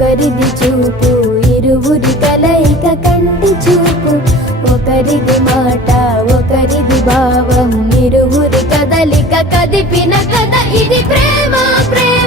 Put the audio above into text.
ఒకరిది చూపు ఇరువురి కలయిక కంటి చూపు, ఒకరిది మాట ఒకరిది భావం ఇరువురి కదలిక కదిపిన కథ ఇది ప్రేమ ప్రేమ.